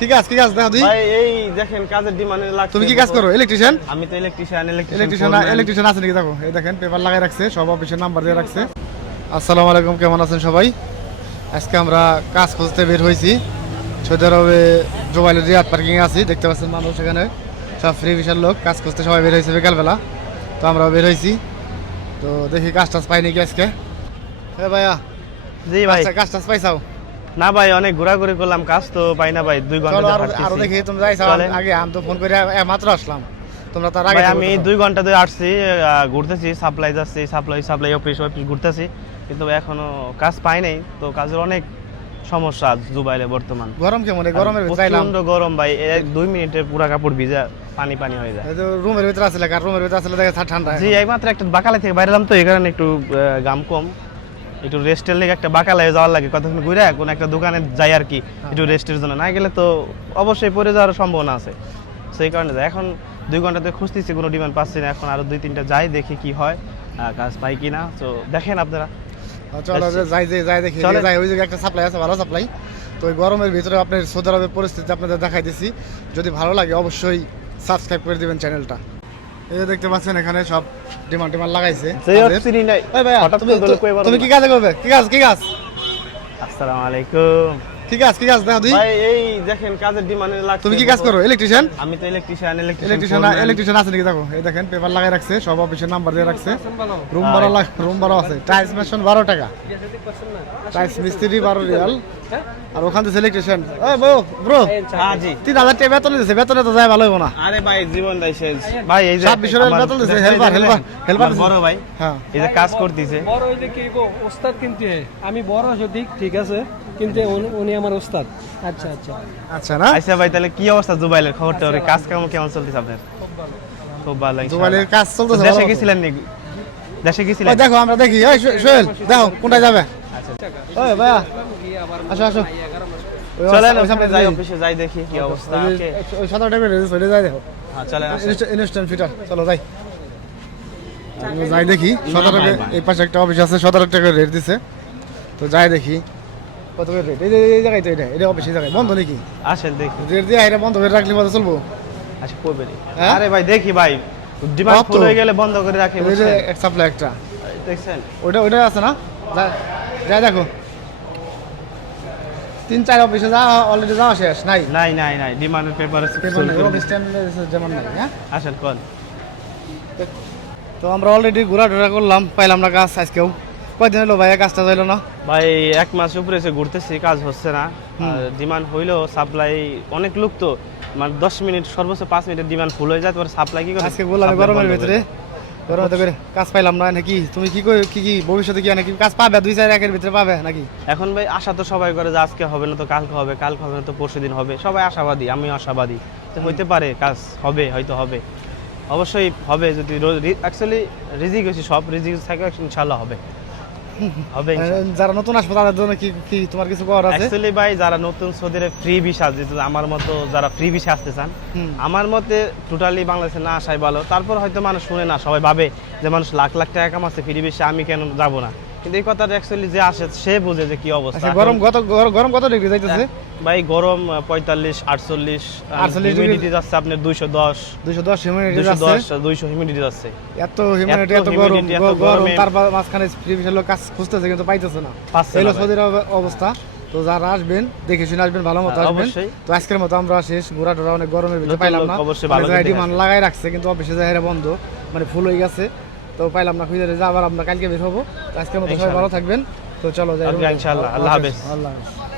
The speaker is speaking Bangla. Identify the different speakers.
Speaker 1: ঠিক আছে ঠিক আছে তুই
Speaker 2: ভাই এই দেখেন কাজের ডিমান্ড লাগছে
Speaker 1: তুমি কি কাজ করো? ইলেকট্রিশিয়ান
Speaker 2: আমি তো ইলেকট্রিশিয়ান
Speaker 1: ইলেকট্রিশিয়ান ইলেকট্রিশিয়ান আছে নাকি? দেখো এই দেখেন পেপার লাগাই রাখছে সব অফিসের নাম্বার দিয়ে রাখছে। আসসালামু আলাইকুম কেমন আছেন সবাই? আজকে আমরা কাজ খুঁজতে বের হয়েছি। সৌদি আরবে জোবাইলের রিয়াদ পার্কিং আছি দেখতে পাচ্ছেন মানুষ এখানে। সব ফ্রি বিশাল লোক কাজ খুঁজতে সবাই বের হয়েছে বিকালবেলা। তো আমরা বের হয়েছি। তো দেখি কাজ টাজ পাই নাকি আজকে? হ্যাঁ ভাইয়া
Speaker 2: জি ভাই।
Speaker 1: আচ্ছা কাজ টাজ পাইছাও?
Speaker 2: না ভাই অনেক ঘোরাঘুরি করলাম কাজ তো পাই না ভাই দুই ঘণ্টা
Speaker 1: আরও দেখি তোমরা। আগে আমি তো ফোন করে মাত্র আসলাম। তোমরা তার আগে
Speaker 2: আমি দুই ঘণ্টা ধরে আসছি ঘুরতেছি সাপ্লাই যাচ্ছি সাপ্লাই সাপ্লাই অফিস অফিস ঘুরতেছি। কিন্তু এখনও কাজ পাই নাই তো কাজের অনেক সমস্যা জুবাইলে বর্তমান।
Speaker 1: গরম কেমন? গরমের
Speaker 2: প্রচণ্ড গরম ভাই এক দুই মিনিটে পুরা কাপড় ভিজা পানি পানি হয়ে যায়।
Speaker 1: রুমের ভিতরে আসলে রুমের ভিতরে আসলে দেখে ঠান্ডা।
Speaker 2: জি একমাত্র একটা বাকালে থেকে বাইরে তো এই কারণে একটু গাম কম। একটু রেস্টের লেগে একটা বাকালায় যাওয়ার লাগে। কতক্ষণ ঘুরে কোন একটা দোকানে যাই আর কি একটু রেস্টের জন্য। না গেলে তো অবশ্যই পড়ে যাওয়ার সম্ভাবনা আছে। সেই কারণে এখন দুই ঘন্টাতে খুঁজতেছি কোনো ডিমান্ড পাচ্ছি না। এখন আরও দুই তিনটা যাই দেখি কি হয় কাজ পাই কিনা। তো দেখেন আপনারা।
Speaker 1: চলো যে যাই যে যাই দেখি
Speaker 2: চলেন।
Speaker 1: যাই। ওই যে একটা সাপ্লাই আছে ভালো সাপ্লাই তো ওই গরমের ভিতরে আপনার সৌদি আরবের পরিস্থিতি আপনাদের দেখাই দিছি। যদি ভালো লাগে অবশ্যই সাবস্ক্রাইব করে দিবেন চ্যানেলটা এই যে দেখতে পাচ্ছেন এখানে সব ডিমান্ড ডিমান্ড লাগাইছে।
Speaker 2: চিনি নাই। ভাই
Speaker 1: তুমি। কি কাজ করবে? কি কাজ কি কাজ?
Speaker 2: আসসালামু আলাইকুম।
Speaker 1: ঠিক আছে কি কাজ? দেখা তুই
Speaker 2: ভাই এই দেখেন কাজের ডিমান্ড লাগছে।
Speaker 1: তুমি কি কাজ করো? ইলেকট্রিশিয়ান
Speaker 2: আমি তো ইলেকট্রিশিয়ান
Speaker 1: ইলেকট্রিশিয়ান ইলেকট্রিশিয়ান আছে নাকি? দেখো এই দেখেন পেপার লাগাই রাখছে সব অফিসের নাম্বার দিয়ে রাখছে। রুম ভাড়া লাগ- রুম ভাড়া আছে। টাইলস মেশন বারো টাকা। টাইলস মিস্ত্রি বারো রিয়াল। আর ওখান থেকে ইলেকট্রিশিয়ান ওই ব্রো ব্রো
Speaker 2: হ্যাঁ জি।
Speaker 1: তিন হাজার টাকা বেতন দিচ্ছে বেতনে তো যায় ভালো হইব না।
Speaker 2: আরে ভাই জীবন দাই শেষ। ভাই এই যে আমার-
Speaker 1: বেতন helper
Speaker 2: আমার
Speaker 1: দিছে।
Speaker 2: বড় ভাই
Speaker 1: হ্যাঁ।
Speaker 2: এই যে কাজ করতেছে।
Speaker 3: বড় হইলে কি গো ওস্তাদ কিন্তু। আমি বড় সঠিক ঠিক আছে? কিন্তু উনি- উনি আমার ওস্তাদ। আচ্ছা আচ্ছা।
Speaker 1: আচ্ছা না?
Speaker 2: আচ্ছা ভাই তাহলে কি অবস্থা জুবাইলের খবরটা ওর? কাজ কেমন কেমন চলতেছে আপনার? খুব ভালো।
Speaker 1: জুবাইলের কাজ চলতেছে
Speaker 2: দেশে গেছিলেন নাকি? দেশে গেছিলেন?
Speaker 1: দেখো আমরা দেখি। ওই সো- সোহেল দেখো কোনটায় যাবে?
Speaker 2: আচ্ছা
Speaker 1: ওই ভাইয়া আসো আসো।
Speaker 2: চলেন ওখানে যাই
Speaker 1: যাই।
Speaker 2: অফিসে যাই দেখি কি অবস্থা
Speaker 1: ওই সাদা টাইপের রেজিস ওইটা যাই দেখো।
Speaker 2: হ্যাঁ চলেন
Speaker 1: ইনস্ট্যান্ট ফিটার। চলো যাই। যাই দেখি সতেরো এই পাশে একটা অফিস আছে সতেরো টাকা রেট দিছে। তো যাই দেখি। কত করে রেট এই যে এই জায়গায় তো এটা এটা অফিস এই জায়গায়। বন্ধ নাকি?
Speaker 2: আসেন দেখি।
Speaker 1: রেট দিয়ে এটা বন্ধ করে রাখলে চলবো।
Speaker 2: আচ্ছা
Speaker 1: হ্যাঁ?
Speaker 2: আরে ভাই দেখি ভাই। ডিমান্ড ফুল হয়ে গেলে বন্ধ করে রাখি
Speaker 1: এই যে এক সাপ্লাই একটা।
Speaker 2: দেখছেন?
Speaker 1: আছে না? যাই দেখো। তিন চার অফিসে অলরেডি যাওয়া শেষ নাই?
Speaker 2: নাই নাই নাই ডিমান্ডের পেপার
Speaker 1: পেপার নেই, অফিস যেমন নাই হ্যাঁ?
Speaker 2: আসেন
Speaker 1: তো আমরা অলরেডি ঘোরা করলাম পাইলাম না কাজ আজকেও। কয়দিন হলো ভাইয়া কাজটা যাইলো না?
Speaker 2: ভাই এক মাস উপরে এসে ঘুরতেছি কাজ হচ্ছে না। ডিমান্ড হইল সাপ্লাই অনেক লোক তো মানে দশ মিনিট সর্বোচ্চ পাঁচ মিনিটের ডিমান্ড ফুল হয়ে যায় তোমার সাপ্লাই কি
Speaker 1: আজকে বললাম গরমের ভিতরে।
Speaker 2: করে।
Speaker 1: কাজ পাইলাম না নাকি? তুমি কি কি কি ভবিষ্যতে কি নাকি কাজ পাবে? দুই চার একের ভিতরে পাবে নাকি?
Speaker 2: এখন ভাই আশা তো সবাই করে যে আজকে হবে না তো কালকে হবে কালকে হবে না তো পরশু দিন হবে। সবাই আশাবাদী আমি আশাবাদী। তো হইতে পারে কাজ হবে হয়তো হবে। অবশ্যই হবে যদি অ্যাকচুয়ালি রিজিক হয়েছে সব রিজিক থাকে ইনশাল্লাহ হবে। হবে
Speaker 1: যারা নতুন আসবে তাদের জন্য কি কি তোমার কিছু করার আছে?
Speaker 2: অ্যাকচুয়ালি ভাই যারা নতুন সৌদির ফ্রি ভিসা যেহেতু আমার মতো যারা ফ্রি ভিসা আসতে চান আমার মতে টোটালি বাংলাদেশে না আসাই ভালো। তারপর হয়তো মানুষ শুনে না সবাই ভাবে যে মানুষ লাখ লাখ টাকা কামাচ্ছে ফ্রি ভিসা আমি কেন যাব না? কিন্তু এই কথাটা অ্যাকচুয়ালি যে আসে সে বুঝে যে কি অবস্থা।
Speaker 1: আচ্ছা গরম কত গরম কত ডিগ্রি যাইতেছে?
Speaker 2: ভাই গরম পঁয়তাল্লিশ আটচল্লিশ
Speaker 1: 48
Speaker 2: হিউমিডিটি যাচ্ছে আপনার দুইশো হিউমিডিটি যাচ্ছে।
Speaker 1: এত হিউম্যানিটি
Speaker 2: এত
Speaker 1: গরম। গরম তারপর মাঝখানে লোক কাজ খুঁজতেছে কিন্তু পাইতেছে না।
Speaker 2: ভাই।
Speaker 1: সৌদির অবস্থা। তো যারা আসবেন দেখে শুনে আসবেন ভালো মতো
Speaker 2: হ্যাঁ,
Speaker 1: আসবেন।
Speaker 2: অবশ্যই।
Speaker 1: তো আজকের মতো আমরা শেষ। ঘোরা টোরা অনেক গরমের ভিতরে পাইলাম না।
Speaker 2: অবশ্যই ভালো
Speaker 1: ডিমান্ড লাগাই রাখছে কিন্তু অফিসে জায়গা বন্ধ। মানে ফুল হয়ে গেছে। তো পাইলাম না খুঁজে যে আবার আমরা কালকে বের হব। আজকে মতো সবাই ভালো থাকবেন। তো চলো যাই
Speaker 2: ইনশাআল্লাহ। আল্লাহ হাফেজ।
Speaker 1: আল্লাহ হাফেজ।